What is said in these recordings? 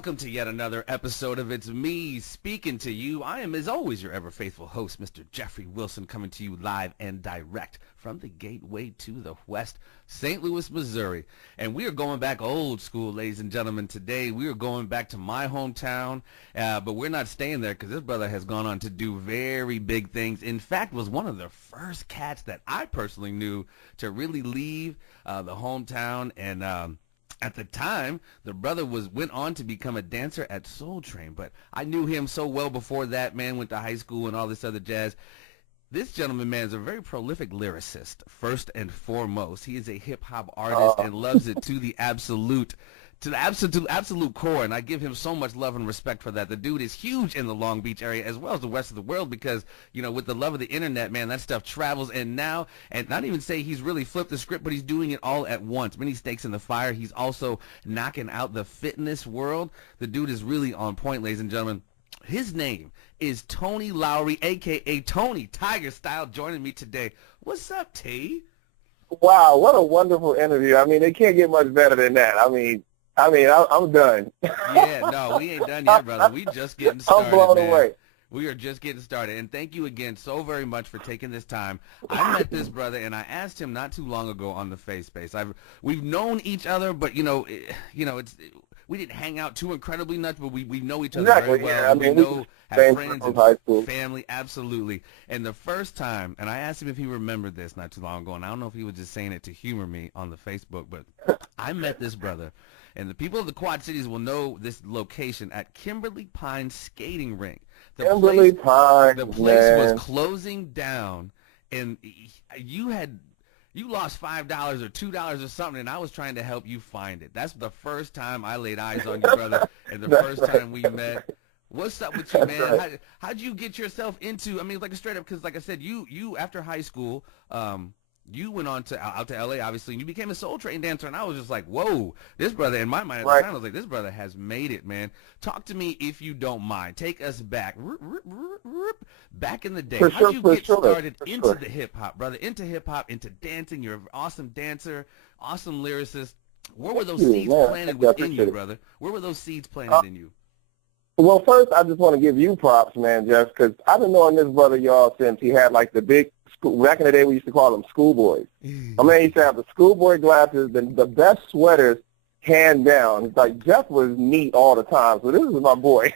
welcome to yet another episode of It's Me Speaking to You. I am, as always, your ever-faithful host, Mr. Jeffrey Wilson, coming to you live and direct from the gateway to the West, St. Louis, Missouri. And we are going back old school, ladies and gentlemen. Today, we are going back to my hometown, but we're not staying there because this brother has gone on to do very big things. In fact, was one of the first cats that I personally knew to really leave the hometown. And at the time, the brother went on to become a dancer at Soul Train, but I knew him so well before that, man, went to high school and all this other jazz. This gentleman, man, is a very prolific lyricist, first and foremost. He is a hip-hop artist and loves it to the absolute core, and I give him so much love and respect for that. The dude is huge in the Long Beach area as well as the rest of the world because, you know, with the love of the internet, man, that stuff travels. And now, and not even say he's really flipped the script, but he's doing it all at once. Many stakes in the fire. He's also knocking out the fitness world. The dude is really on point, ladies and gentlemen. His name is Tony Lowery, a.k.a. Tony TigerStyle, joining me today. What's up, T? Wow, what a wonderful interview. I mean, it can't get much better than that. I'm done. Yeah, no, we ain't done yet, brother. We just getting started, I'm blown man. away. We are just getting started, and thank you again so very much for taking this time. I met this brother, and I asked him not too long ago on the Face Space. We've known each other, but we didn't hang out too incredibly much, but we know each other very well. Yeah. I mean, we know, have friends from high school. Family, absolutely. And the first time, and I asked him if he remembered this not too long ago, and I don't know if he was just saying it to humor me on the Facebook, but I met this brother. And the people of the Quad Cities will know this location at Kimberly Pines Skating Rink. The place was closing down, and you lost $5 or $2 or something, and I was trying to help you find it. That's the first time I laid eyes on you, brother, and the first time we met. What's up with you, man? Right. How'd you get yourself into? I mean, like a straight up, because like I said, you after high school, you went on out to LA, obviously, and you became a Soul Train dancer, and I was just like, whoa, this brother, in my mind at the time, I was like, this brother has made it, man. Talk to me if you don't mind. Take us back. Back in the day. How'd you get started into the hip-hop, brother? Into hip-hop, into dancing. You're an awesome dancer, awesome lyricist. Where were those seeds planted within you, brother? Where were those seeds planted in you? Well, first, I just want to give you props, man, Jeff, because I've been knowing this brother, y'all, since he had, like, the big school. Back in the day, we used to call them schoolboys. My man used to have the schoolboy glasses, the best sweaters, hand down. It's like Jeff was neat all the time, so this is my boy.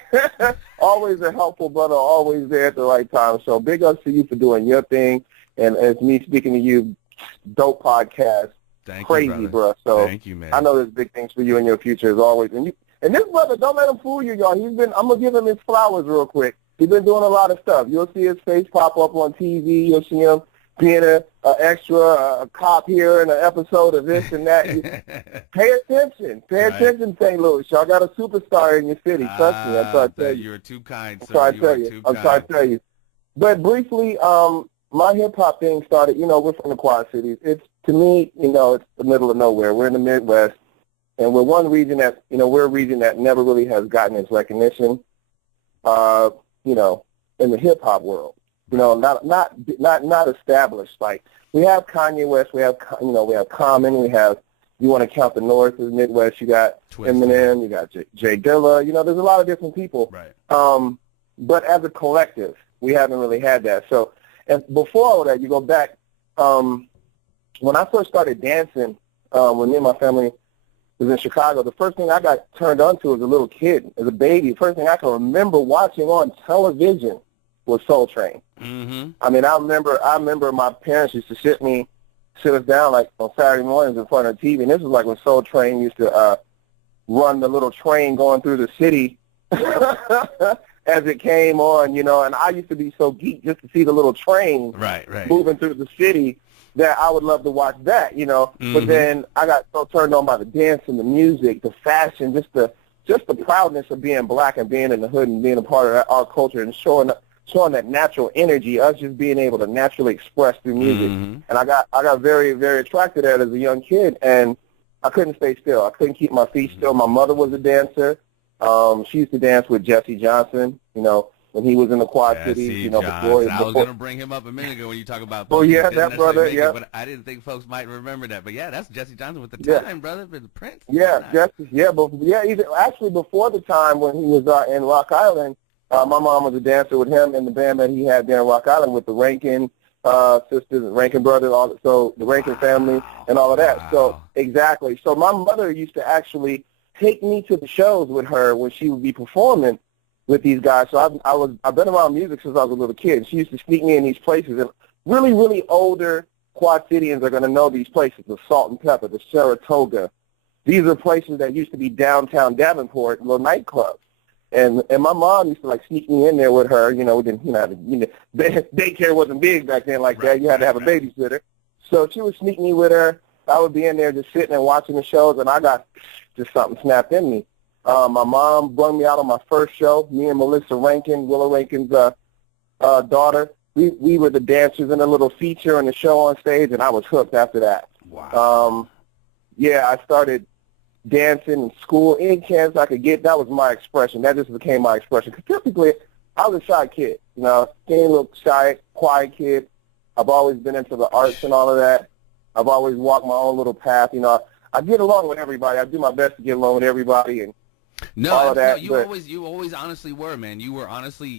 Always a helpful brother, always there at the right time. So big ups to you for doing your thing, and it's me speaking to you. Dope podcast. Thank Crazy, you, bro. So thank you, man. I know there's big things for you in your future as always. And this brother, don't let him fool you, y'all. I'm gonna give him his flowers real quick. He's been doing a lot of stuff. You'll see his face pop up on TV. You'll see him being an extra, a cop here in an episode of this and that. Pay attention. Pay attention, St. Louis. Y'all got a superstar in your city. Trust me. I'm trying to tell you. You're too kind, sir. I'm trying to tell you. But briefly, my hip-hop thing started, we're from the Quad Cities. To me, it's the middle of nowhere. We're in the Midwest, and we're one region that, we're a region that never really has gotten its recognition, in the hip-hop world. Not established. Like, we have Kanye West, we have Common, we have, you want to count the North as Midwest, you got Eminem, you got Jay Dilla, there's a lot of different people. Right. But as a collective, we haven't really had that. So, and before all of that, you go back, when I first started dancing, when me and my family was in Chicago, the first thing I got turned on to as a little kid, as a baby, the first thing I can remember watching on television was Soul Train. Mm-hmm. I mean, I remember my parents used to sit us down like on Saturday mornings in front of the TV, and this was like when Soul Train used to run the little train going through the city as it came on, and I used to be so geeked just to see the little train moving through the city that I would love to watch that, Mm-hmm. But then I got so turned on by the dance and the music, the fashion, just the proudness of being black and being in the hood and being a part of our culture and showing that natural energy, us just being able to naturally express through music. Mm-hmm. And I got very, very attracted to that as a young kid, and I couldn't stay still. I couldn't keep my feet still. My mother was a dancer. She used to dance with Jesse Johnson, when he was in the Quad Jesse Cities, Johnson. I was going to bring him up a minute ago when you talk about Oh, yeah, that brother, yeah. But I didn't think folks might remember that. But, yeah, that's Jesse Johnson with the time, brother, with the Prince. Yeah, Jesse, actually before the time when he was in Rock Island, my mom was a dancer with him in the band that he had there in Rock Island with the Rankin sisters, Rankin brothers, so the Rankin family and all of that. Wow. So, exactly. So my mother used to actually take me to the shows with her when she would be performing with these guys. So I've been around music since I was a little kid. She used to sneak me in these places, and really, really older Quad Cityans are going to know these places: the Salt and Pepper, the Saratoga. These are places that used to be downtown Davenport, little nightclubs. And my mom used to like sneak me in there with her. We didn't, daycare wasn't big back then like that. You had to have a babysitter. So she would sneak me with her. I would be in there just sitting and watching the shows, and I got just something snapped in me. My mom brought me out on my first show. Me and Melissa Rankin, Willow Rankin's daughter. We were the dancers in a little feature on the show on stage, and I was hooked after that. Wow. I started dancing in school. Any chance I could get, that was my expression. That just became my expression. Because typically, I was a shy kid. Skinny little shy, quiet kid. I've always been into the arts and all of that. I've always walked my own little path. I get along with everybody. I do my best to get along with everybody and all of that. No, you always honestly were, man. You were honestly,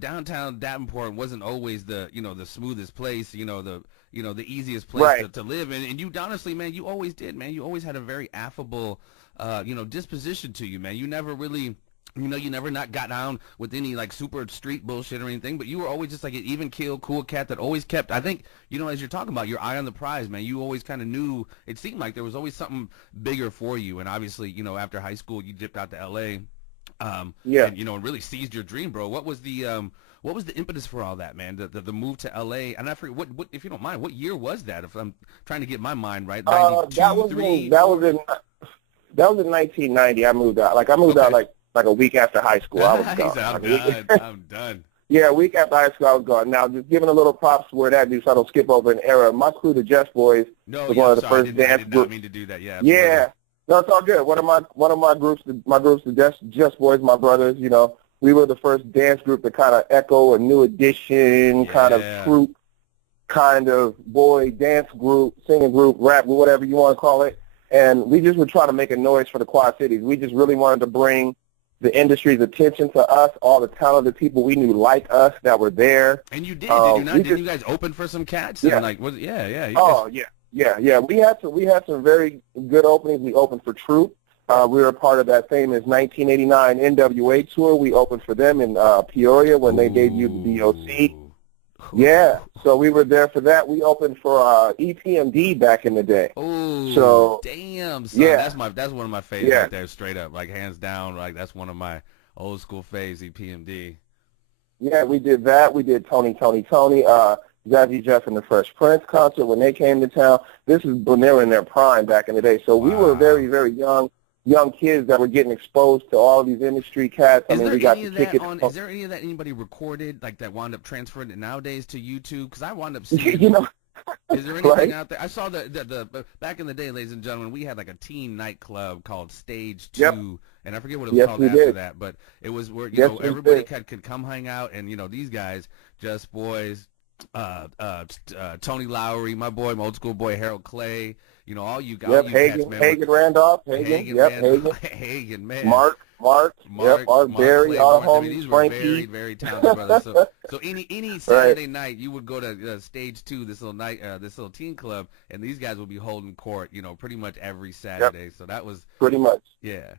downtown Davenport wasn't always the smoothest place, the easiest place to live in. And you honestly, man, you always did, man. You always had a very affable, disposition to you, man. You never really, you never not got down with any like super street bullshit or anything, but you were always just like an even keel, cool cat that always kept, I think, as you're talking about, your eye on the prize, man. You always kind of knew, it seemed like there was always something bigger for you. And obviously, after high school, you dipped out to L.A., and really seized your dream, bro. What was the impetus for all that, man? The move to L.A. And I forget what if you don't mind, what year was that? If I'm trying to get my mind right, 92, that was in 1990. I moved out. I moved out like a week after high school. I was gone. I'm done. Yeah, a week after high school, I was gone. Now, just giving a little props where that do, so I don't skip over an era. My crew, the Just Boys, was one of the first dance groups. I did not mean to do that. Yeah. Yeah. No, it's all good. One of my groups, the Just Boys, my brothers. We were the first dance group to kind of echo a New Edition kind of troupe, kind of boy dance group, singing group, rap, whatever you want to call it. And we just were trying to make a noise for the Quad Cities. We just really wanted to bring the industry's attention to us, all the talented people we knew like us that were there. And you did, did you not? Didn't you guys open for some cats? Yeah. And Yeah. We had some very good openings. We opened for Troop. We were a part of that famous 1989 NWA tour. We opened for them in Peoria when they debuted the DOC. Yeah, so we were there for that. We opened for EPMD back in the day. Oh, so damn, son. Yeah, that's one of my favorites right there, straight up, like hands down. Like that's one of my old school faves, EPMD. Yeah, we did that. We did Tony, Jazzy Jeff and the Fresh Prince concert when they came to town. This is when they were in their prime back in the day. So we were very, very young kids that were getting exposed to all of these industry cats. We got the tickets. Is there any of that anybody recorded, like that wound up transferring it nowadays to YouTube? Because I wound up seeing, is there anything out there? I saw the back in the day, ladies and gentlemen, we had like a teen nightclub called Stage 2, and I forget what it was called after that, but it was where everybody could come hang out, and these guys, Just Boys, Tony Lowery, my old school boy Harold Clay, all you guys, Hagen, man. Hagen Randolph, Hagen, man. Mark, Art Berry, all homies, these were Frankie. very, very talented brothers. So any Saturday night, you would go to Stage 2, this little teen club, and these guys would be holding court, pretty much every Saturday. So that was pretty much. Yeah.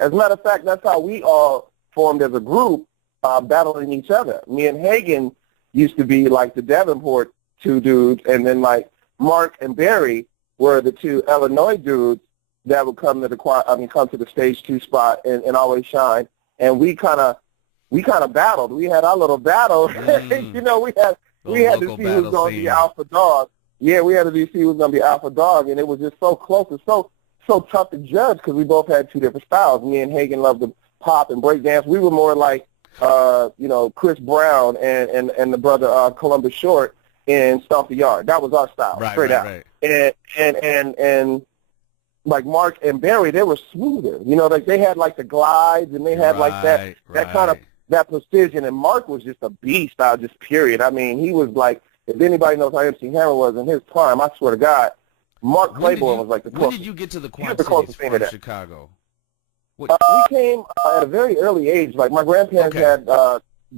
As a matter of fact, that's how we all formed as a group, battling each other. Me and Hagen used to be like the Davenport two dudes, and then like Mark and Barry were the two Illinois dudes that would come to the Stage 2 spot and always shine. And we kind of battled. We had our little battle. We had to see who was going to be alpha dog. Yeah, we had to see who was going to be alpha dog, and it was just so close and so tough to judge because we both had two different styles. Me and Hagen loved to pop and break dance. We were more like Chris Brown and the brother Columbus Short in Stomp the Yard. That was our style, straight out. Right. And like Mark and Barry, they were smoother. You know, like they had like the glides and they had like that kind of that precision. And Mark was just a beast out, just period. I mean, he was like, if anybody knows how MC Hammer was in his prime, I swear to God, Mark Claiborne was like the closest. When did you get to the Quad Cities from Chicago? We came at a very early age. Like my grandparents had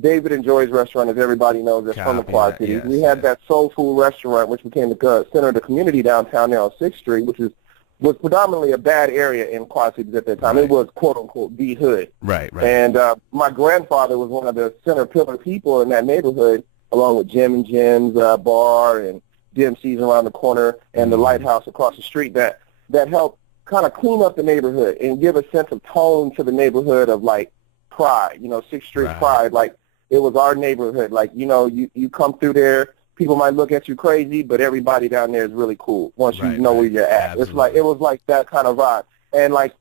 David and Joy's restaurant, as everybody knows, that's from the Quad Cities. Yes, we had that soul food restaurant, which became the center of the community downtown there on 6th Street, which was predominantly a bad area in Quad Cities at that time. It was, quote-unquote, the hood. Right. And my grandfather was one of the center pillar people in that neighborhood, along with Jim and Jim's bar and DMC's around the corner and the Lighthouse across the street that helped kind of clean up the neighborhood and give a sense of tone to the neighborhood of, like, pride, 6th Street pride. Like, it was our neighborhood. Like, you come through there, people might look at you crazy, but everybody down there is really cool once you know where you're at. Absolutely. It was like that kind of vibe. And, like,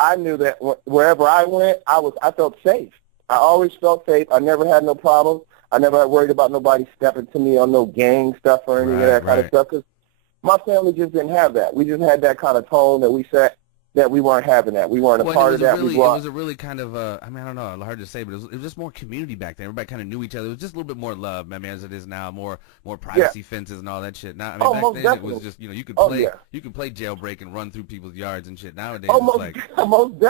I knew that wherever I went, I felt safe. I always felt safe. I never had no problems. I never had worried about nobody stepping to me on no gang stuff or any of that kind of stuff, because my family just didn't have that. We just had that kind of tone that we set that we weren't having that. We weren't a part of that. It was a really kind of, I mean, I don't know, hard to say, but it was just more community back then. Everybody kind of knew each other. It was just a little bit more love, I mean, as it is now, more privacy fences and all that shit. Now, I mean, back then definitely. It was just, you could play jailbreak and run through people's yards and shit. Nowadays, it's like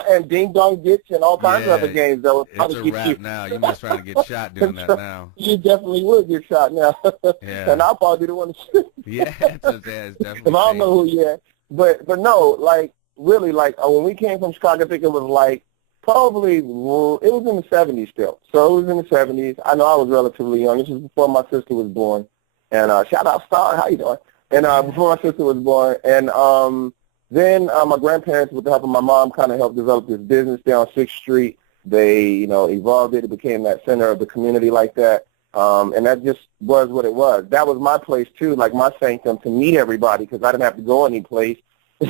and ding dong ditch and all kinds of other games that would probably get wrap you. Now. You must try to get shot doing that now. You definitely would get shot now. And I'll probably be the one to shoot. It's definitely. If I don't know who you are, but no, like. Really, like, when we came from Chicago, I think it was like probably, it was in the 70s still. So it was in the 70s. I know I was relatively young. This was before my sister was born. And shout out, Star. How you doing? And before my sister was born. And then my grandparents, with the help of my mom, kind of helped develop this business down 6th Street. They, evolved it. It became that center of the community like that. And that just was what it was. That was my place, too, like my sanctum to meet everybody, because I didn't have to go any place.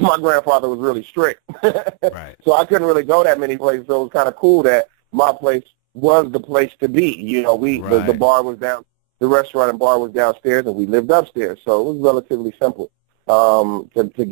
My grandfather was really strict, so I couldn't really go that many places. So it was kind of cool that my place was the place to be. The bar was down, the restaurant and bar was downstairs, and we lived upstairs. So it was relatively simple to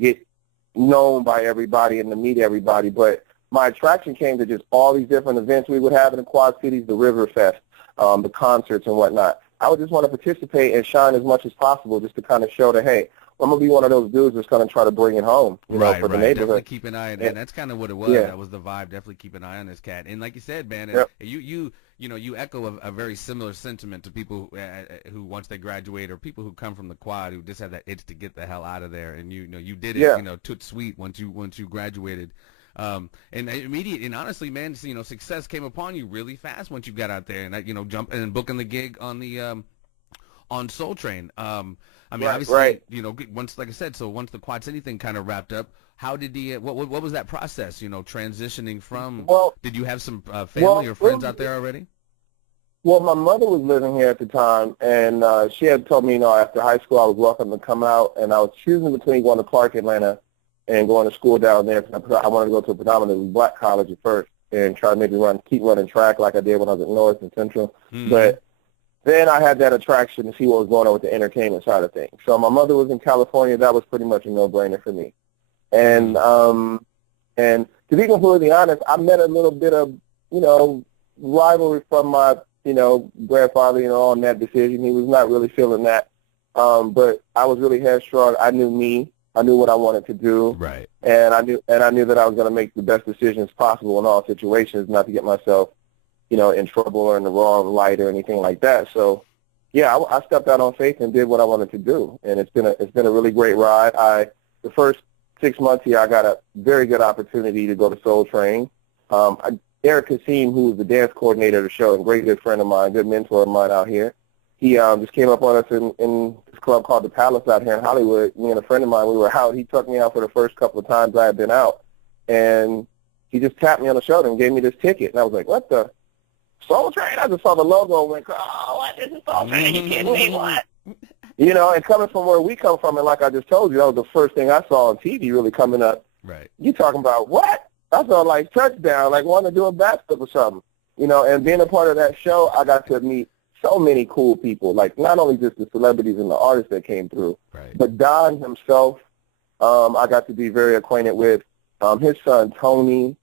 get known by everybody and to meet everybody. But my attraction came to just all these different events we would have in the Quad Cities, the River Fest, the concerts and whatnot. I would just want to participate and shine as much as possible, just to kind of show that, hey, I'm going to be one of those dudes that's going to try to bring it home, for the neighborhood. Definitely keep an eye on that. And that's kind of what it was. That was the vibe. Definitely keep an eye on this cat. And like you said, man, you echo a very similar sentiment to people who once they graduate, or people who come from the Quad who just have that itch to get the hell out of there. And you did it, toot sweet once you graduated. And immediate, and honestly, man, success came upon you really fast once you got out there, and jumping and booking the gig on the on Soul Train. I mean, obviously, once, like I said, so once the Quad City thing kind of wrapped up, how did what was that process? Transitioning from. Well, did you have some family or friends out there already? Well, my mother was living here at the time, and she had told me, after high school I was welcome to come out, and I was choosing between going to Clark, Atlanta, and going to school down there. I wanted to go to a predominantly black college at first and try to maybe keep running track like I did when I was at North and Central. But then I had that attraction to see what was going on with the entertainment side of things. So my mother was in California. That was pretty much a no-brainer for me. And to be completely honest, I met a little bit of, rivalry from my, grandfather, on that decision. He was not really feeling that. But I was really headstrong. I knew me. I knew what I wanted to do. Right. And I knew that I was going to make the best decisions possible in all situations, not to get myself in trouble or in the wrong light or anything like that. So, yeah, I stepped out on faith and did what I wanted to do, and it's been a really great ride. The first 6 months here, I got a very good opportunity to go to Soul Train. Eric Kassim, who was the dance coordinator of the show, and a great good friend of mine, good mentor of mine out here, he just came up on us in this club called the Palace out here in Hollywood. Me and a friend of mine, we were out. He took me out for the first couple of times I had been out, and he just tapped me on the shoulder and gave me this ticket, and I was like, what the? Soul Train? I just saw the logo and went, oh, what? This is Soul Train? You kidding me? What? And coming from where we come from, and like I just told you, that was the first thing I saw on TV really coming up. Right. You talking about what? I saw like touchdown, like wanting to do a backflip or something. And being a part of that show, I got to meet so many cool people, like not only just the celebrities and the artists that came through, but Don himself, I got to be very acquainted with his son, Tony,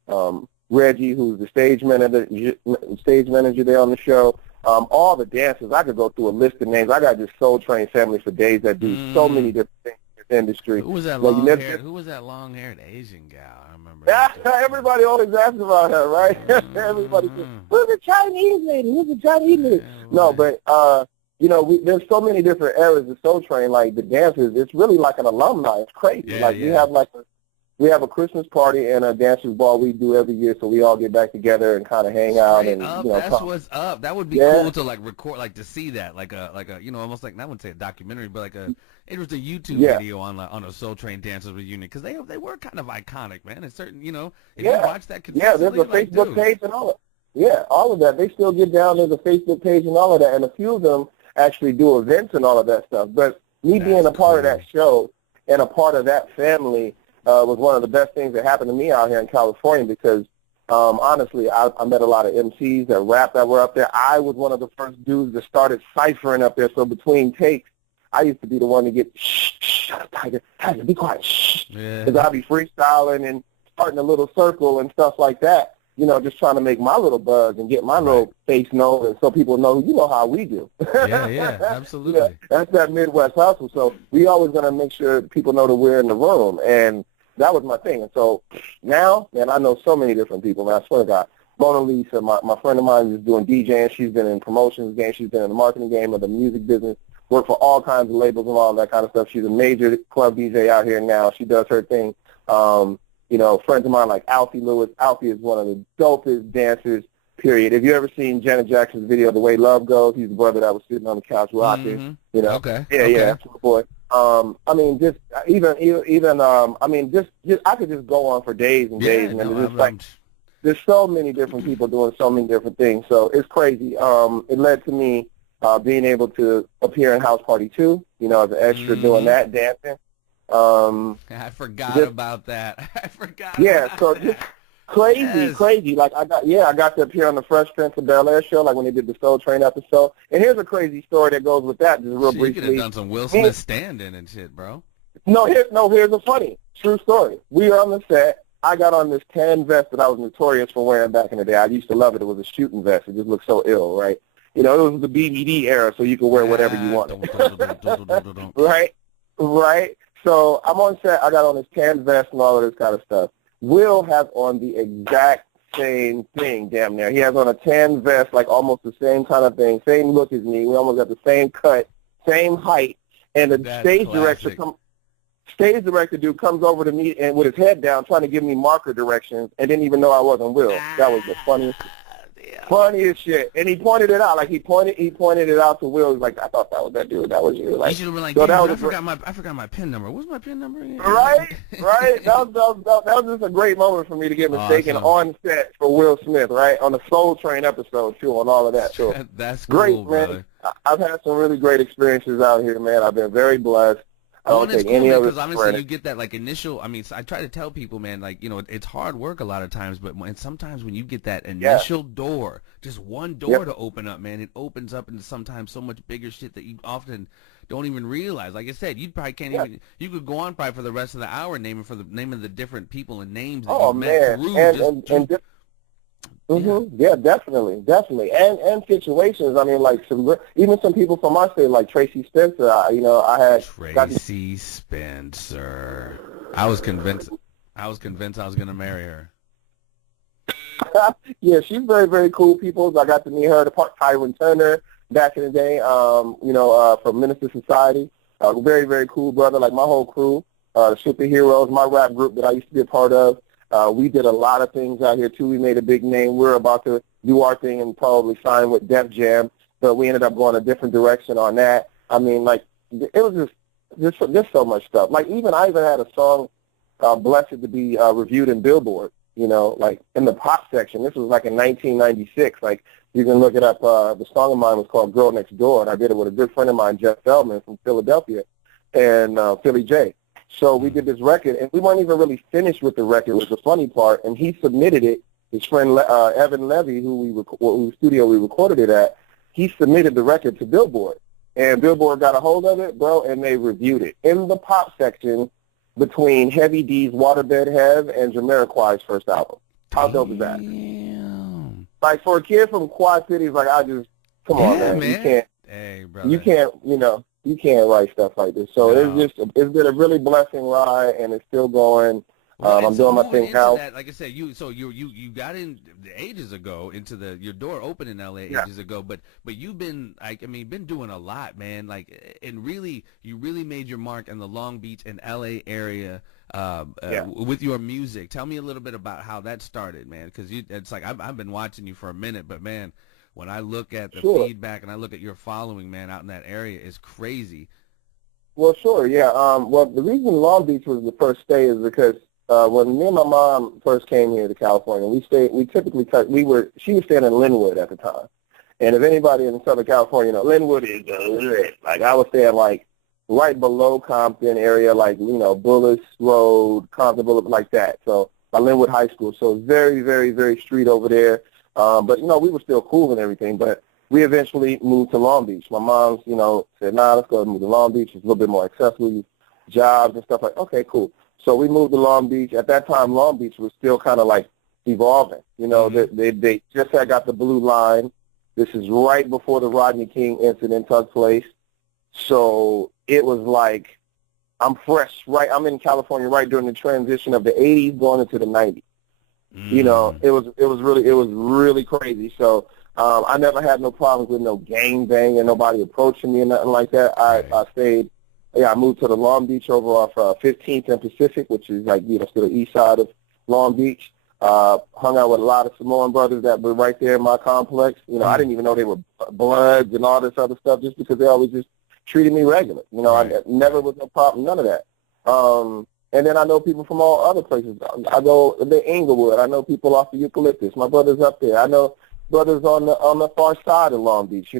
Reggie, who's the stage manager there on the show. All the dancers, I could go through a list of names. I got just Soul Train family for days that do so many different things in this industry. Who was that long-haired Asian gal? I remember. Everybody always asks about her, right? Everybody says, who's the Chinese lady? Who's the Chinese lady? No, but, there's so many different eras of Soul Train, like the dancers. It's really like an alumni. It's crazy. We have a Christmas party and a dancers ball we do every year, so we all get back together and kind of hang out That's what's up. That would be cool to record, to see that, like a almost like, I wouldn't say a documentary, but it was a YouTube video on a Soul Train Dancers reunion, because they were kind of iconic, man. It's certain, if you watch that consistently, there's a Facebook page and all of all of that. They still get down. There's a Facebook page and all of that, and a few of them actually do events and all of that stuff. But me being a part of that show and a part of that family was one of the best things that happened to me out here in California, because honestly, I met a lot of MCs that rap that were up there. I was one of the first dudes that started ciphering up there. So between takes, I used to be the one to get, shh, Tiger, be quiet, shh. Because I'd be freestyling and starting a little circle and stuff like that, just trying to make my little buzz and get my little face known, and so people know, how we do. Yeah, absolutely. That's that Midwest hustle. So we always going to make sure people know that we're in the room, and that was my thing. And so now, man, I know so many different people, man. I swear to God. Mona Lisa, my friend of mine, is doing DJing. She's been in promotions game. She's been in the marketing game of the music business, worked for all kinds of labels and all that kind of stuff. She's a major club DJ out here now. She does her thing. Friends of mine like Alfie Lewis. Alfie is one of the dopest dancers, period. Have you ever seen Janet Jackson's video, The Way Love Goes? He's the brother that was sitting on the couch rocking, Okay. Yeah, that's my boy. I could just go on for days and days, and there's so many different people doing so many different things, so it's crazy. It led to me being able to appear in House Party 2, as an extra doing that, dancing. I forgot about that. Just crazy. Like I got to appear on the Fresh Prince of Bel-Air show, like when they did the Soul Train episode. And here's a crazy story that goes with that, just real briefly. You could have done some Will Smith stand-in and shit, bro. Here's a funny, true story. We were on the set. I got on this tan vest that I was notorious for wearing back in the day. I used to love it. It was a shooting vest. It just looked so ill, right? It was the BBD era, so you could wear whatever you wanted. Right? So I'm on set. I got on this tan vest and all of this kind of stuff. Will has on the exact same thing, damn near. He has on a tan vest, like almost the same kind of thing, same look as me. We almost got the same cut, same height. And the stage director dude comes over to me and with his head down, trying to give me marker directions, and didn't even know I wasn't Will. That was the funniest shit. And he pointed it out, like he pointed it out to Will. He was like, I thought that was that dude. That was you. Like, you should have been like, I forgot my PIN number. What's my PIN number again? Right. That was just a great moment for me to get mistaken on set for Will Smith, right? On the Soul Train episode too, and all of that. So that's cool, great, brother. Man. I've had some really great experiences out here, man. I've been very blessed. I don't take any of it because honestly, you get that initial. I mean, I try to tell people, man, it's hard work a lot of times, but sometimes when you get that initial door, just one door to open up, man, it opens up into sometimes so much bigger shit that you often don't even realize. Like I said, you probably can't even. You could go on probably for the rest of the hour naming the different people and names that you met through. Yeah, definitely, and situations. I mean, like even some people from our state, like Tracy Spencer. I had Tracy Spencer. I was convinced I was going to marry her. Yeah, she's very, very cool people. I got to meet her, Tyron Turner, back in the day. From Minister Society. Very, very cool brother. Like my whole crew, the Superheroes, my rap group that I used to be a part of. We did a lot of things out here, too. We made a big name. We're about to do our thing and probably sign with Def Jam, but we ended up going a different direction on that. I mean, like, it was just so much stuff. Like, I even had a song, Blessed, to be reviewed in Billboard, like in the pop section. This was like in 1996. Like, you can look it up. The song of mine was called Girl Next Door, and I did it with a good friend of mine, Jeff Feldman from Philadelphia, and Philly J. So we did this record, and we weren't even really finished with the record, was the funny part, and he submitted it. His friend Evan Levy, whose studio we recorded it at, he submitted the record to Billboard, and Billboard got a hold of it, bro, and they reviewed it in the pop section, between Heavy D's Waterbed Hev and Jamiroquai's first album. How dope is that? Damn. Like, for a kid from Quad Cities, like, come on, man. You can't, hey, brother. you can't write stuff like this. So it's been a really blessing ride, and it's still going. Well, I'm doing my thing now. That, like I said, you got in ages ago into your door opened in LA ages ago, but you've been been doing a lot, man. Like, and you really made your mark in the Long Beach and LA area with your music. Tell me a little bit about how that started, man, because it's like I've been watching you for a minute, but man, when I look at the feedback and I look at your following, man, out in that area is crazy. Well, sure, yeah. Well, the reason Long Beach was the first stay is because when me and my mom first came here to California, she was staying in Linwood at the time. And if anybody in Southern California, Linwood is lit. Like, I was staying, like, right below Compton area, like, Bullis Road, Compton Boulevard, like that. So, by Linwood High School. So, very, very, very street over there. But, we were still cool and everything. But we eventually moved to Long Beach. My mom, said, let's go move to Long Beach. It's a little bit more accessible, jobs and stuff like, okay, cool. So we moved to Long Beach. At that time, Long Beach was still kind of like evolving. They just had got the blue line. This is right before the Rodney King incident took place. So it was like, I'm fresh, right? I'm in California right during the transition of the 80s going into the 90s. It was really crazy. So I never had no problems with no gang bang and nobody approaching me and nothing like that. I stayed. Yeah, I moved to the Long Beach over off 15th and Pacific, which is like, still the east side of Long Beach. Hung out with a lot of Samoan brothers that were right there in my complex. I didn't even know they were Bloods and all this other stuff just because they always just treated me regular. I never was no problem, none of that. And then I know people from all other places. I go to Inglewood. I know people off the Eucalyptus. My brother's up there. I know brothers on the far side of Long Beach,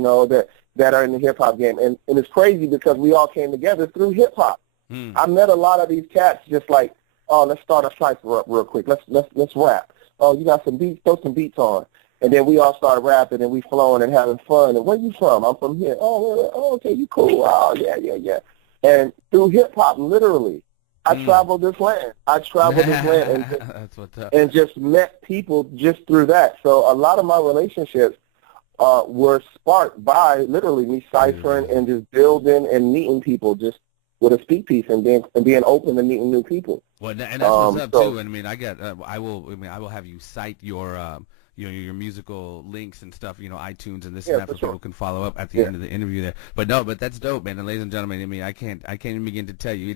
that are in the hip-hop game. And it's crazy because we all came together through hip-hop. I met a lot of these cats just like, oh, let's start a cipher up real quick. Let's rap. Oh, you got some beats? Throw some beats on. And then we all started rapping, and we flowing and having fun. And where you from? I'm from here. Oh, okay, you cool. Oh, yeah. And through hip-hop, literally, I traveled this land. That's what's up. And just met people just through that. So a lot of my relationships were sparked by literally me ciphering and just building and meeting people just with a speak piece and being open to meeting new people. Well, and that's what's up too. And I will have you cite your your musical links and stuff, iTunes and this and that for people can follow up at the end of the interview there. But that's dope, man. And ladies and gentlemen, I can't even begin to tell you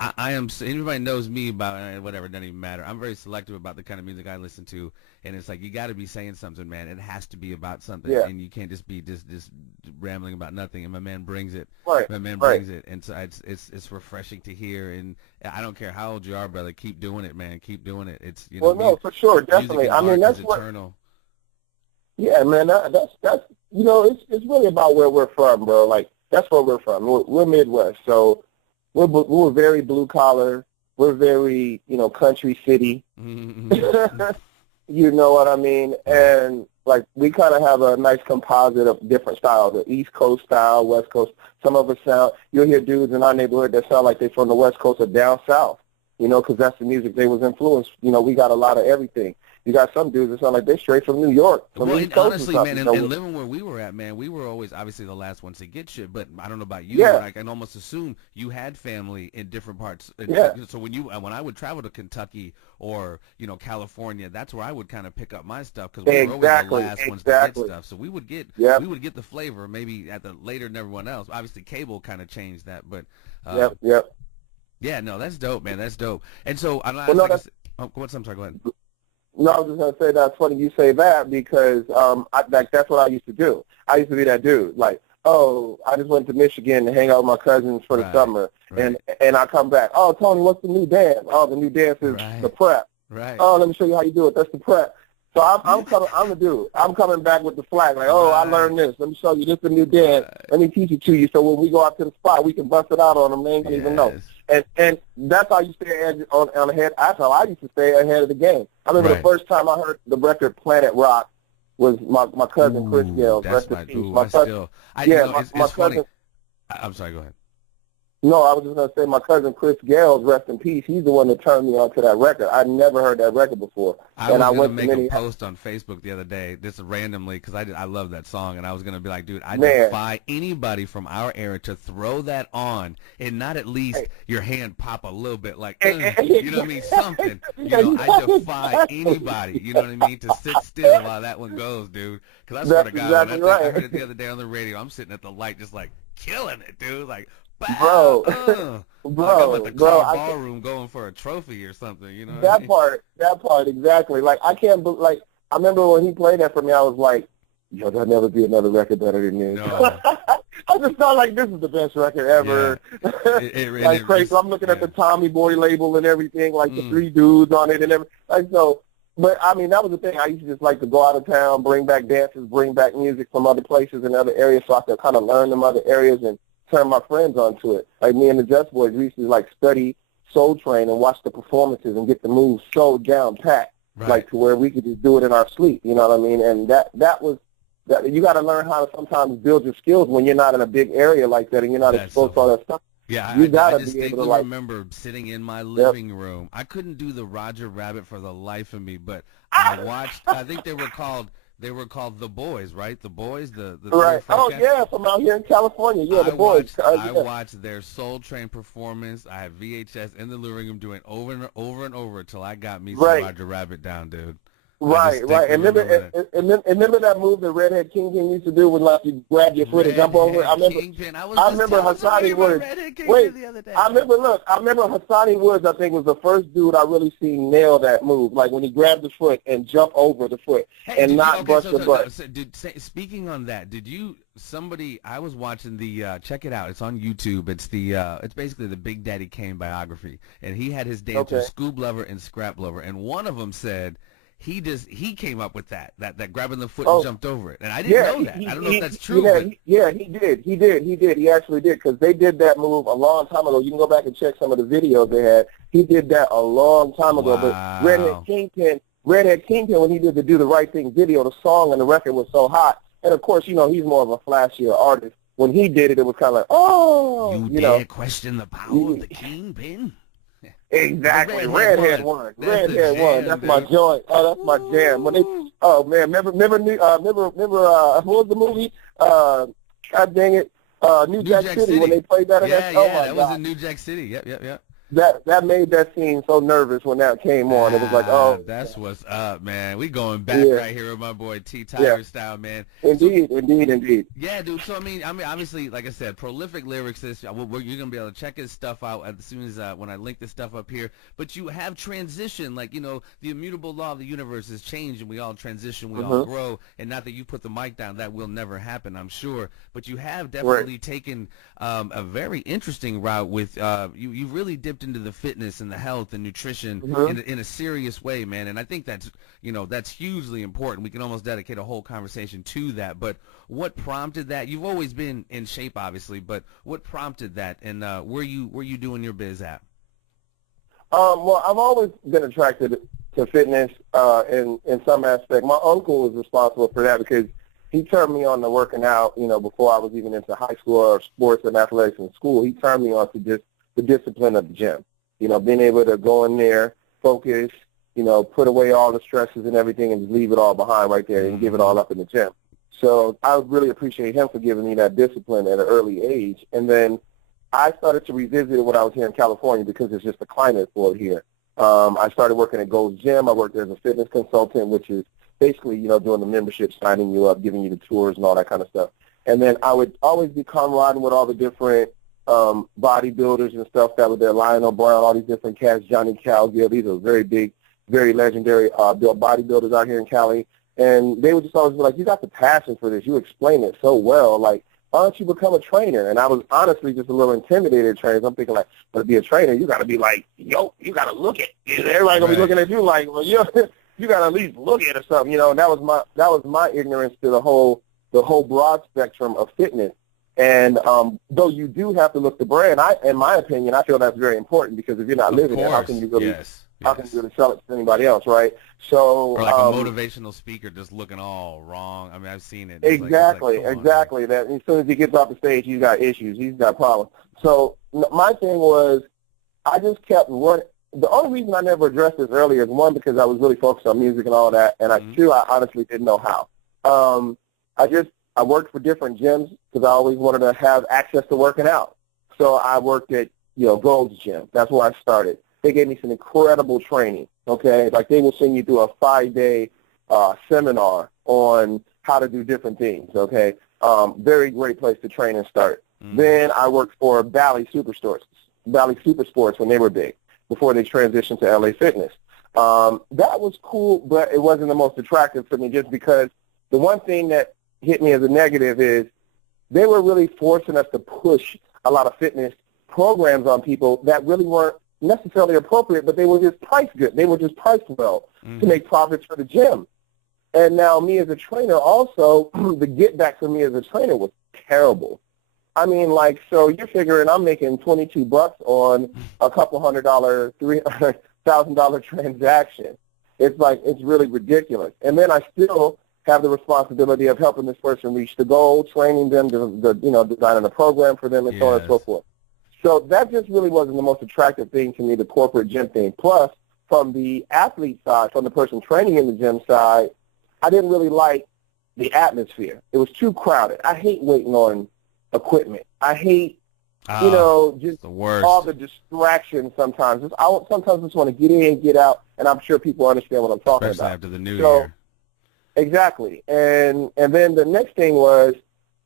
I am. Everybody knows me about whatever. It doesn't even matter. I'm very selective about the kind of music I listen to, and it's like you got to be saying something, man. It has to be about something, and you can't just be just rambling about nothing. And my man brings it. Right. My man brings it, and so it's refreshing to hear. And I don't care how old you are, brother. Keep doing it, man. Keep doing it. It's no, for sure, definitely. I mean, that's eternal. Yeah, man. That's it's really about where we're from, bro. Like that's where we're from. We're Midwest, so. We're very blue collar. We're very, country city. You know what I mean? And like we kind of have a nice composite of different styles: the East Coast style, West Coast. Some of us you'll hear dudes in our neighborhood that sound like they're from the West Coast or down south. Because that's the music they was influenced. We got a lot of everything. You got some dudes that sound like they're straight from New York. From well, East Coast honestly, man, and living where we were at, man, we were always obviously the last ones to get shit. But I don't know about you. I can almost assume you had family in different parts. So when I would travel to Kentucky or California, that's where I would kind of pick up my stuff because we were always the last ones to get stuff. So we would get the flavor maybe at the later than everyone else. Obviously, cable kind of changed that, but yeah, no, that's dope, man. That's dope. And so I'm not. I'm sorry. Go ahead. No, I was just going to say that's funny you say that because that's what I used to do. I used to be that dude. Like, oh, I just went to Michigan to hang out with my cousins for the summer. And I come back. Oh, Tony, what's the new dance? Oh, the new dance is the prep. Right. Oh, let me show you how you do it. That's the prep. So I'm the dude. I'm coming back with the flag. Like, oh, I learned this. Let me show you. This is the new dance. Let me teach it to you. So when we go out to the spot, we can bust it out on them. They ain't gonna even know. And that's how you stay ahead on ahead. That's how I used to stay ahead of the game. I remember the first time I heard the record Planet Rock was my cousin Chris Gales. Rest in peace. My cousin. It's funny. I'm sorry. Go ahead. No, I was just going to say my cousin Chris Gales, rest in peace, he's the one that turned me on to that record. I'd never heard that record before. I was going to make a post on Facebook the other day, just randomly, because I love that song, and I was going to be like, dude, I defy anybody from our era to throw that on and not at least your hand pop a little bit, like, you know what I mean, something. You know, I defy anybody, you know what I mean, to sit still while that one goes, dude. Because I swear to God, when I heard it the other day on the radio, I'm sitting at the light just like killing it, dude, like, bro, like I'm at the ballroom going for a trophy or something, you know. That part, exactly. Like I remember when he played that for me, I was like, yo, there'll never be another record better than this. No. I just felt like this is the best record ever. Yeah. Like crazy. I'm looking at the Tommy Boy label and everything, like the 3 dudes on it and everything. Like so. But, I mean, that was the thing. I used to just like to go out of town, bring back dances, bring back music from other places and other areas so I could kind of learn them other areas and turn my friends onto it. Like me and the Just Boys, we used to like study Soul Train and watch the performances and get the moves so down pat, like to where we could just do it in our sleep. You know what I mean? And that you got to learn how to sometimes build your skills when you're not in a big area like that and you're not exposed to all that stuff. Yeah, I distinctly remember sitting in my living room. I couldn't do the Roger Rabbit for the life of me, but I watched. I think they were called The Boys, right? The Boys, the right. Oh yeah, from out here in California. Yeah, The Boys. I watched their Soul Train performance. I had VHS in the living room doing over and over until I got me some Roger Rabbit down, dude. Right. And remember that move that Redhead Kingpin used to do when like you grab your foot and jump over? I remember Hassani Woods. Wait, I remember Hassani Woods. I think was the first dude I really seen nail that move, like when he grabbed the foot and jump over the foot and not bust the butt. Speaking on that, I was watching the check it out. It's on YouTube. It's it's basically the Big Daddy Kane biography, and he had his dancers Scoob Lover and Scrap Lover, and one of them said. He came up with that grabbing the foot and jumped over it, and I didn't know that. I don't know if that's true. He did. He actually did because they did that move a long time ago. You can go back and check some of the videos they had. He did that a long time ago. Wow. But Redhead Kingpin, when he did the Do the Right Thing video, the song and the record was so hot. And of course, you know he's more of a flashier artist. When he did it, it was kind of like, you dare question the power of the Kingpin? Exactly. Redhead won. That's my joint. Oh, that's my jam. When remember what was the movie? God dang it. New Jack City when they played that. That was in New Jack City. Yep. That made that scene so nervous when that came on. It was like, that's what's up, man. We going back right here with my boy TigerStyle, man. Indeed. Yeah, dude. So I mean, obviously, like I said, prolific lyricist. You're gonna be able to check his stuff out as soon as when I link this stuff up here. But you have transitioned, like the immutable law of the universe has changed, and we all transition, we all grow. And not that you put the mic down, that will never happen, I'm sure. But you have definitely taken a very interesting route with you really dipped into the fitness and the health and nutrition in a serious way, man. And I think that's hugely important. We can almost dedicate a whole conversation to that. But what prompted that? You've always been in shape, obviously, but what prompted that? And where you doing your biz at? Well, I've always been attracted to fitness in some aspect. My uncle was responsible for that because he turned me on to working out, before I was even into high school or sports and athletics in school. He turned me on to just the discipline of the gym, being able to go in there, focus, put away all the stresses and everything and just leave it all behind right there and give it all up in the gym. So I really appreciate him for giving me that discipline at an early age. And then I started to revisit it when I was here in California because it's just the climate for it here. I started working at Gold's Gym. I worked there as a fitness consultant, which is basically, doing the membership, signing you up, giving you the tours and all that kind of stuff. And then I would always be camaradeing with all the different bodybuilders and stuff that were there, Lionel Brown, all these different cats, Johnny Calgill. These are very big, very legendary bodybuilders out here in Cali. And they would just always be like, you got the passion for this. You explain it so well. Like, why don't you become a trainer? And I was honestly just a little intimidated at trainers. I'm thinking, like, to be a trainer, you got to be like, yo, you got to look at it. Everybody going to be looking at you like, well, you got to at least look at it or something, And that was my ignorance to the whole broad spectrum of fitness. And though you do have to look the brand, in my opinion, I feel that's very important because if you're not living it, how can you really how can you really sell it to anybody else, right? So or like a motivational speaker just looking all wrong. I mean, I've seen it. Exactly. That as soon as he gets off the stage, he's got issues, he's got problems. So my thing was I just kept running. The only reason I never addressed this earlier is, one, because I was really focused on music and all that, and two, I honestly didn't know how. I worked for different gyms because I always wanted to have access to working out. So I worked at, Gold's Gym. That's where I started. They gave me some incredible training, okay? Like, they will send you through a 5-day seminar on how to do different things, okay? Very great place to train and start. Then I worked for Bally Supersports when they were big, before they transitioned to LA Fitness. That was cool, but it wasn't the most attractive for me, just because the one thing that hit me as a negative is they were really forcing us to push a lot of fitness programs on people that really weren't necessarily appropriate, but they were just priced good. They were just priced well to make profits for the gym. And now me as a trainer also, the get back for me as a trainer was terrible. I mean, like, so you're figuring I'm making $22 on a couple $100, $300,000 transaction. It's like, it's really ridiculous. And then I still have the responsibility of helping this person reach the goal, training them, designing a program for them, and so on and so forth. So that just really wasn't the most attractive thing to me, the corporate gym thing. Plus, from the athlete side, from the person training in the gym side, I didn't really like the atmosphere. It was too crowded. I hate waiting on equipment. I hate, just all the distractions sometimes. I sometimes just want to get in, get out, and I'm sure people understand what I'm talking about. Especially after the new year. Exactly. And then the next thing was,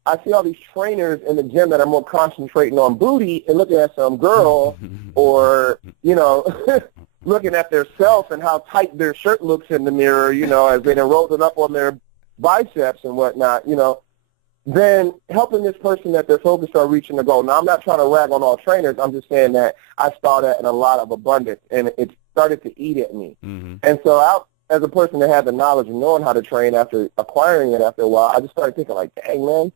I see all these trainers in the gym that are more concentrating on booty and looking at some girl or, looking at their self and how tight their shirt looks in the mirror, as they rolled it up on their biceps and whatnot, then helping this person that they're focused on reaching the goal. Now, I'm not trying to rag on all trainers. I'm just saying that I saw that in a lot of abundance, and it started to eat at me. And so as a person that had the knowledge of knowing how to train after acquiring it after a while, I just started thinking like, dang, man,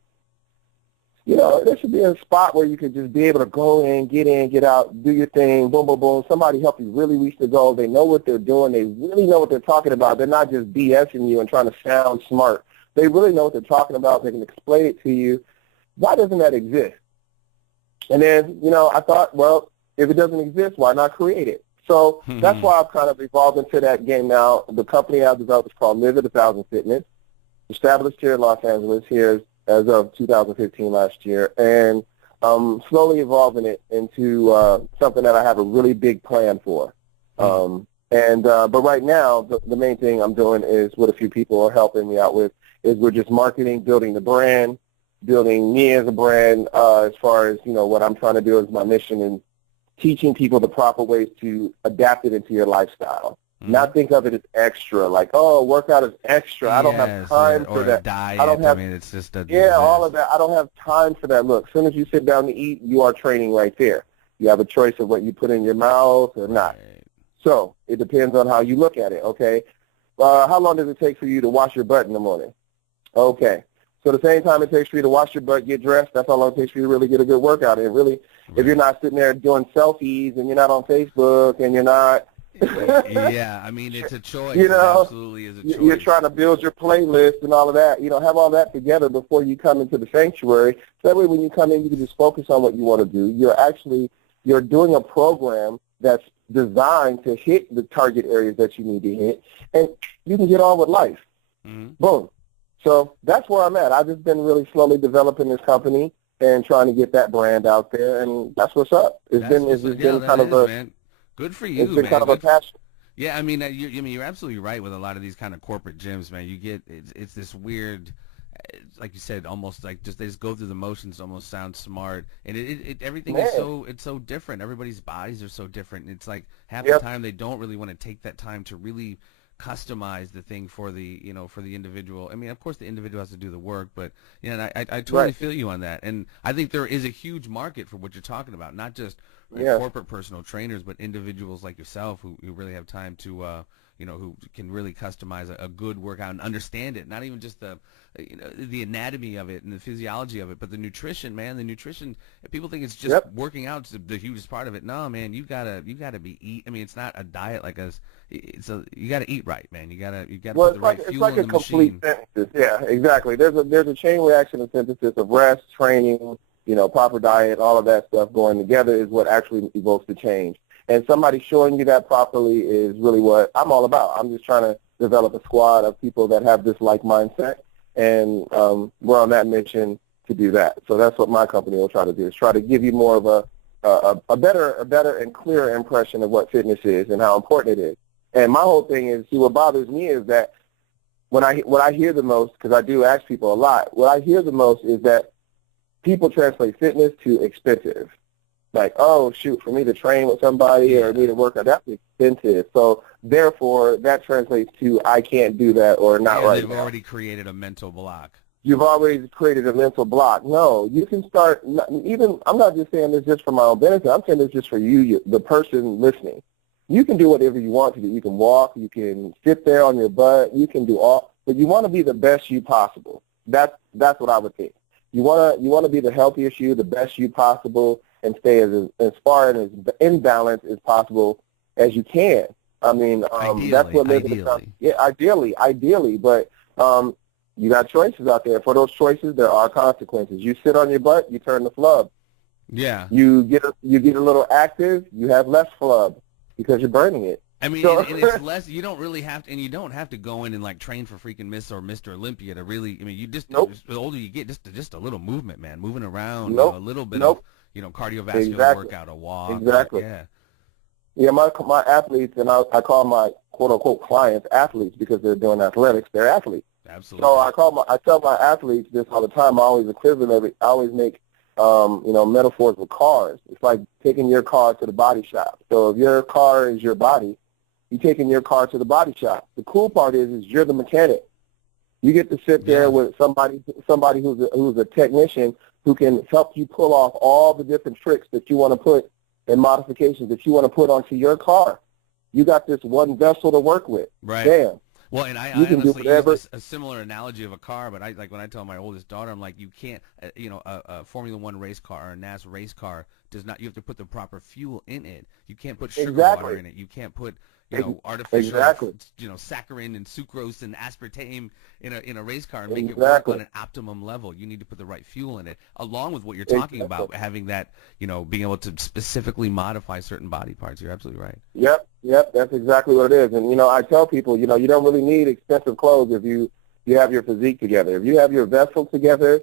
there should be a spot where you could just be able to go in, get out, do your thing, boom, boom, boom. Somebody help you really reach the goal. They know what they're doing. They really know what they're talking about. They're not just BSing you and trying to sound smart. They really know what they're talking about. They can explain it to you. Why doesn't that exist? And then, I thought, well, if it doesn't exist, why not create it? So that's why I've kind of evolved into that game now. The company I've developed is called Live at 1,000 Fitness, established here in Los Angeles here as of 2015 last year, and slowly evolving it into something that I have a really big plan for. But right now, the main thing I'm doing is what a few people are helping me out with is we're just marketing, building the brand, building me as a brand as far as, what I'm trying to do as my mission, and teaching people the proper ways to adapt it into your lifestyle. Not think of it as extra, like, oh, workout is extra. I don't have time for that. Diet. I don't have, it's just all of that. I don't have time for that. Look, as soon as you sit down to eat, you are training right there. You have a choice of what you put in your mouth or not. So it depends on how you look at it, okay? How long does it take for you to wash your butt in the morning? Okay. So the same time it takes for you to wash your butt, get dressed, that's how long it takes for you to really get a good workout. And really, if you're not sitting there doing selfies and you're not on Facebook and you're not yeah, I mean, it's a choice. It absolutely is a choice. You're trying to build your playlist and all of that. Have all that together before you come into the sanctuary. So that way when you come in, you can just focus on what you want to do. You're doing a program that's designed to hit the target areas that you need to hit, and you can get on with life. Boom. So that's where I'm at. I've just been really slowly developing this company and trying to get that brand out there, and that's what's up. It's been kind of a... Man. Good for you, it's been man. kind of a passion. Yeah, I mean, you're absolutely right with a lot of these kind of corporate gyms, man. You get it's this weird, like you said, almost like they just go through the motions, almost sound smart, and everything is so different. Everybody's bodies are so different. It's like half the time they don't really want to take that time to really customize the thing for the individual. I mean, of course, the individual has to do the work, but I totally feel you on that, and I think there is a huge market for what you're talking about, not just corporate personal trainers, but individuals like yourself who really have time to, who can really customize a good workout and understand it. Not even just the anatomy of it and the physiology of it, but the nutrition, man. The nutrition. People think it's just working out is the hugest part of it. No, man, you gotta be eat. I mean, it's not a diet like us. You gotta eat right, man. You gotta put the right fuel in the machine. It's like a complete synthesis. Yeah, exactly. There's a chain reaction of synthesis of rest, training, proper diet, all of that stuff going together is what actually evokes the change. And somebody showing you that properly is really what I'm all about. I'm just trying to develop a squad of people that have this like mindset, and we're on that mission to do that. So that's what my company will try to do, is try to give you more of a better and clearer impression of what fitness is and how important it is. And my whole thing is, see, what bothers me is that what I hear the most, because I do ask people a lot, what I hear the most is that people translate fitness to expensive. Like, oh, shoot, for me to train with somebody or me to work out, that's expensive. So, therefore, that translates to I can't do that or not right now. They've already created a mental block. You've already created a mental block. No, you can start, I'm not just saying this just for my own benefit. I'm saying this just for you, the person listening. You can do whatever you want to do. You can walk. You can sit there on your butt. You can do all, but you want to be the best you possible. That's what I would think. You want to be the healthiest you, the best you possible, and stay as far and as in balance as possible as you can. I mean, that's what makes it. Ideally, but you got choices out there. For those choices, there are consequences. You sit on your butt, you turn the flub. Yeah. You get a little active, you have less flub because you're burning it. I mean, and it's less. You don't really have to, and you don't have to go in and like train for freaking Miss or Mr. Olympia to really. I mean, you just the older you get, just a little movement, man, moving around, a little bit of cardiovascular workout, a walk. Exactly. Yeah, my athletes, and I call my quote unquote clients athletes because they're doing athletics. They're athletes. Absolutely. So I tell my athletes this all the time. I always make metaphors with cars. It's like taking your car to the body shop. So if your car is your body, you're taking your car to the body shop. The cool part is you're the mechanic. You get to sit there with somebody who's a technician who can help you pull off all the different tricks that you want to put and modifications that you want to put onto your car. You got this one vessel to work with. Right. Damn. Well, and I honestly use a similar analogy of a car, but when I tell my oldest daughter, I'm like, you can't, a Formula One race car or a NASCAR race car does not. You have to put the proper fuel in it. You can't put sugar water in it. You can't put artificial, saccharin and sucrose and aspartame in a race car and make it work on an optimum level. You need to put the right fuel in it, along with what you're talking about, having that, being able to specifically modify certain body parts. You're absolutely right. Yep, that's exactly what it is. And, I tell people, you don't really need expensive clothes if you have your physique together. If you have your vessel together,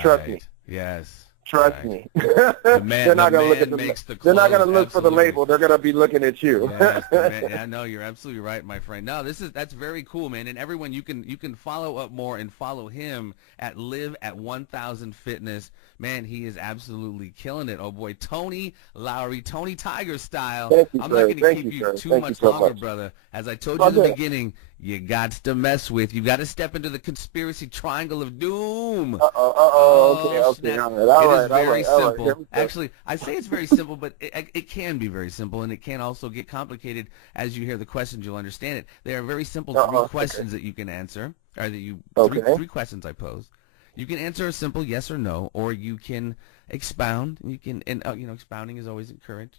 trust me. Yes. Trust me. They're not going to look for the label. They're going to be looking at you. Yes, yeah, no, you're absolutely right, my friend. No, that's very cool, man. And everyone, you can follow up more and follow him at Live at 1000 Fitness. Man, he is absolutely killing it. Oh boy, Tony Lowery, Tony TigerStyle. Thank you, I'm not going to keep you too much longer, much. brother. As I told you in the beginning, you got to mess with. You got to step into the conspiracy triangle of doom. Okay. All right. It is very simple. Actually, I say it's very simple, but it can be very simple, and it can also get complicated. As you hear the questions, you'll understand it. There are very simple three questions that you can answer, or three questions I pose. You can answer a simple yes or no, or you can expound. You can, expounding is always encouraged,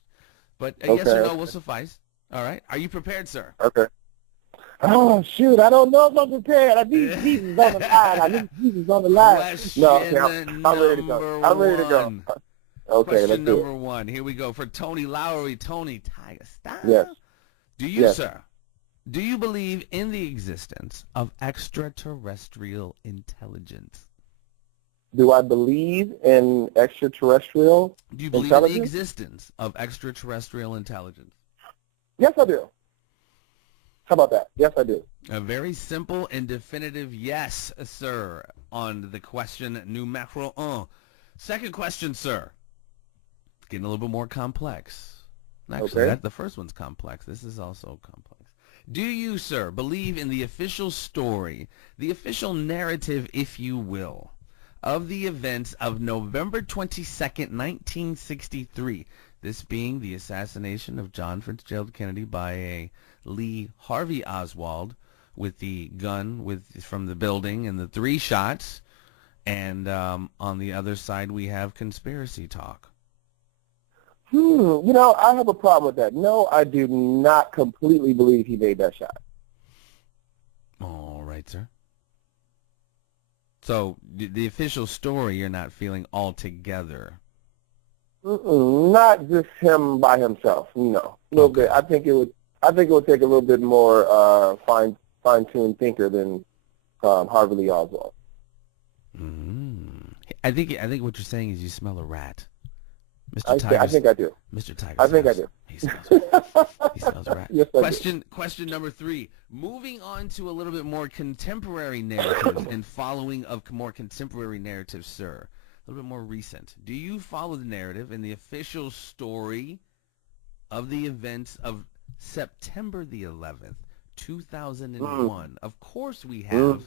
but a yes or no will suffice. All right. Are you prepared, sir? Okay. Oh, shoot. I don't know if I'm prepared. I need Jesus on the line. Question I'm ready to go. Okay, Question let's do number one. Here we go. For Tony Lowery, Tony TigerStyle. Yes. Do you, sir, do you believe in the existence of extraterrestrial intelligence? Do I believe in extraterrestrial intelligence? Do you believe in the existence of extraterrestrial intelligence? Yes, I do. How about that? Yes, I do. A very simple and definitive yes, sir, on the question numero un. Second question, sir. Getting a little bit more complex. Actually, the first one's complex. This is also complex. Do you, sir, believe in the official story, the official narrative, if you will, of the events of November 22nd, 1963, this being the assassination of John Fitzgerald Kennedy by a Lee Harvey Oswald with the gun from the building and the 3 shots, and on the other side we have conspiracy talk. I have a problem with that. No, I do not completely believe he made that shot. All right, sir. So the official story, you're not feeling all together. Not just him by himself. No, a little Okay. bit. I think it would take a little bit more fine-tuned thinker than Harvey Lee Oswald. I think what you're saying is you smell a rat. I think I do. Mr. Tiger. I think I do. He smells rat. He smells rat. Yes, I do. Question number 3. Moving on to a little bit more contemporary narratives and following of more contemporary narratives, sir. A little bit more recent. Do you follow the narrative in the official story of the events of September the 11th, 2001? Of course we have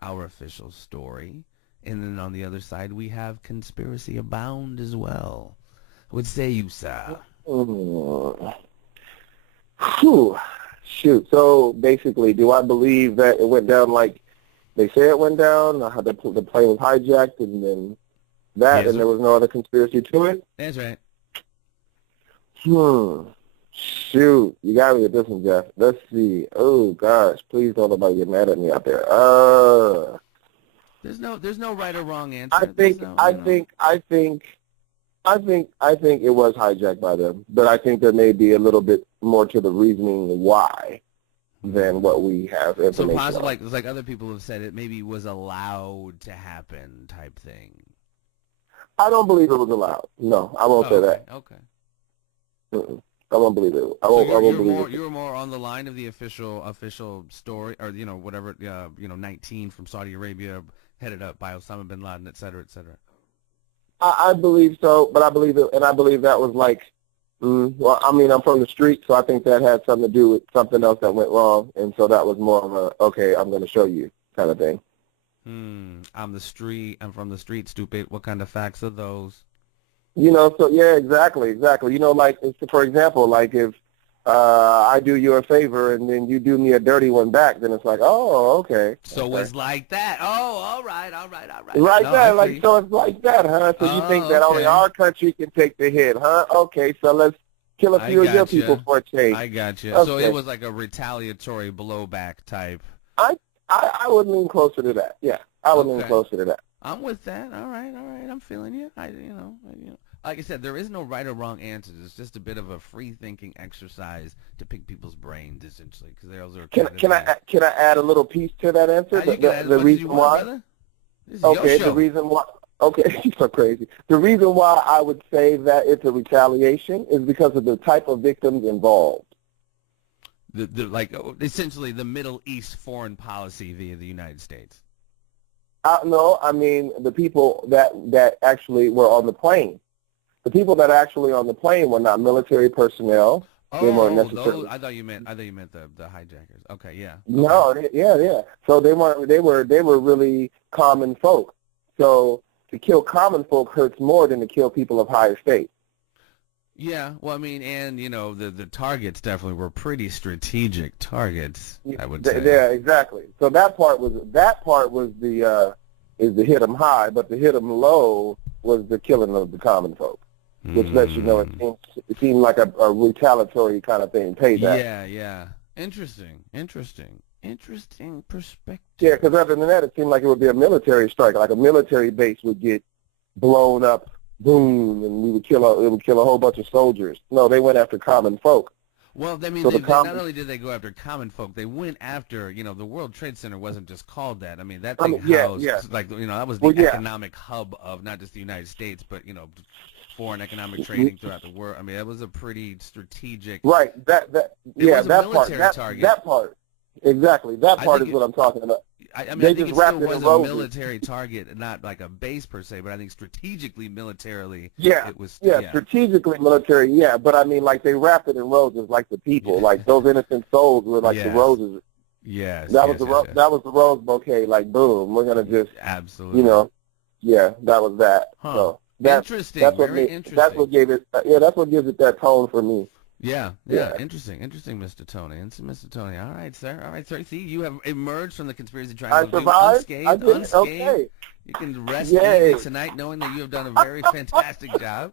our official story. And then on the other side, we have conspiracy abound as well. What say you, sir? Whew. Shoot. So basically, do I believe that it went down like they say it went down? How the plane was hijacked and then that, and there was no other conspiracy to it? That's right. Shoot. You got me with this one, Jeff. Let's see. Oh, gosh. Please don't nobody get mad at me out there. There's no right or wrong answer. I think it was hijacked by them, but I think there may be a little bit more to the reasoning why than what we have information So possibly, on. like other people have said, it maybe was allowed to happen type thing. I don't believe it was allowed. No, I won't say that. Okay. I won't believe it. I won't believe it. You were more on the line of the official story, or whatever, 19 from Saudi Arabia, headed up by Osama bin Laden, et cetera, et cetera. I believe so, but I believe it, and I believe that was like, well, I mean, I'm from the street, so I think that had something to do with something else that went wrong, and so that was more of a, okay, I'm going to show you kind of thing. I'm from the street, stupid. What kind of facts are those? So yeah, exactly. Like, for example, like if I do you a favor and then you do me a dirty one back, then it's like, oh, okay. So it's like that. Oh, all right. Right there, like, so it's like that, huh? So you think that only our country can take the hit, huh? Okay, so let's kill a few of your people for a change. I got you. Okay. So it was like a retaliatory blowback type. I would lean closer to that. Yeah, I would lean closer to that. I'm with that. All right. I'm feeling you. Like I said, there is no right or wrong answers. It's just a bit of a free thinking exercise to pick people's brains, essentially, because those are. Can I add a little piece to that answer? The reason why. Okay, the reason why. Okay, you're so crazy. The reason why I would say that it's a retaliation is because of the type of victims involved. Essentially the Middle East foreign policy via the United States. No, I mean the people that actually were on the plane. The people that actually on the plane were not military personnel. They weren't necessarily. I thought you meant the hijackers. Okay, yeah. No, yeah. So they weren't. They were really common folk. So to kill common folk hurts more than to kill people of higher state. Yeah, well, I mean, and the targets definitely were pretty strategic targets, I would say. Yeah, exactly. So that part was the is the hit them high, but the hit them low was the killing of the common folk, which lets you know it seemed like a retaliatory kind of thing. Payback. Yeah. Interesting perspective. Yeah, because other than that, it seemed like it would be a military strike, like a military base would get blown up. Boom, and it would kill a whole bunch of soldiers. No, they went after common folk. Well, I mean, not only did they go after common folk, they went after, the World Trade Center wasn't just called that. I mean, that thing housed, that was the economic hub of not just the United States, but, foreign economic trading throughout the world. I mean, that was a pretty strategic. Right, that part. Exactly, that part is what I'm talking about. I think it still was a military target, not like a base per se, but I think strategically, militarily, it was. Yeah, strategically, military, yeah. But I mean, like, they wrapped it in roses like the people. Like, those innocent souls were like the roses. Yes. That was the rose bouquet, like, boom, we're going to just. Absolutely. That was that. Huh. So interesting. Very interesting. That's what gave it, that's what gives it that tone for me. Yeah. Interesting, Mr. Tony. Mr. Tony. All right, sir. See, you have emerged from the conspiracy triangle. I survived. Unscathed. Okay. You can rest easy tonight knowing that you have done a very fantastic job.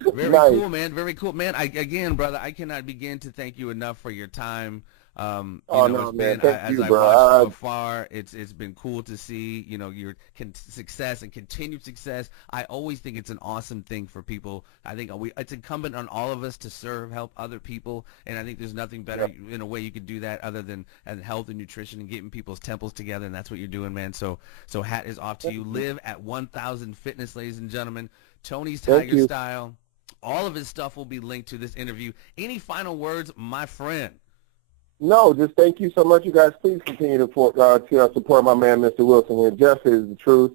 Very cool, man. Very cool, man. Again, brother, I cannot begin to thank you enough for your time. Oh, It's no, man. been Thank as you, I watched from bro. afar, it's been cool to see, your success and continued success. I always think it's an awesome thing for people. I think it's incumbent on all of us to help other people, and I think there's nothing better in a way you could do that other than health and nutrition and getting people's temples together, and that's what you're doing, man. So hat is off to you. Live at 1,000 Fitness, ladies and gentlemen. Tony's Thank Tiger you. Style. All of his stuff will be linked to this interview. Any final words, my friend? No, just thank you so much. You guys, please continue to support my man, Mr. Wilson here. Jeff is the truth.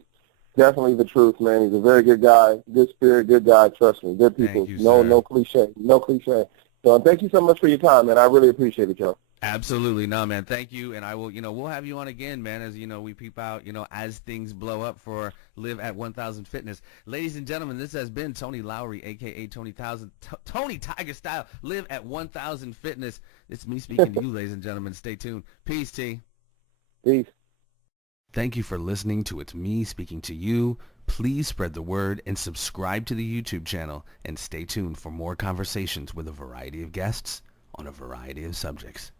Definitely the truth, man. He's a very good guy, good spirit, good guy. Trust me, good people. Thank you, No, sir. no cliche, no cliche. So thank you so much for your time, man. I really appreciate it, y'all. Absolutely. No, man. Thank you. And I will, we'll have you on again, man, as, we peep out, as things blow up for Live at 1,000 Fitness. Ladies and gentlemen, this has been Tony Lowery, a.k.a. Tony Tiger Style, Live at 1,000 Fitness. It's me speaking to you, ladies and gentlemen. Stay tuned. Peace, T. Peace. Thank you for listening to It's Me Speaking to You. Please spread the word and subscribe to the YouTube channel, and stay tuned for more conversations with a variety of guests on a variety of subjects.